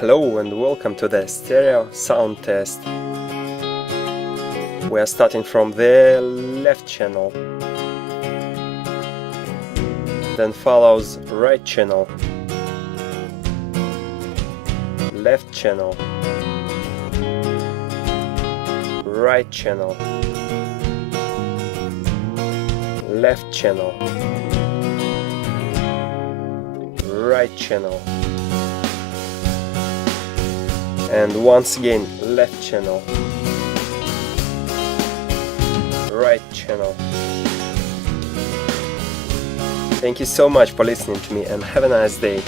Hello and welcome to the stereo sound test. We are starting from the left channel, then follows right channel, left channel, right channel, left channel, right channel, and once again left channel, right channel. Thank you so much for listening to me and have a nice day.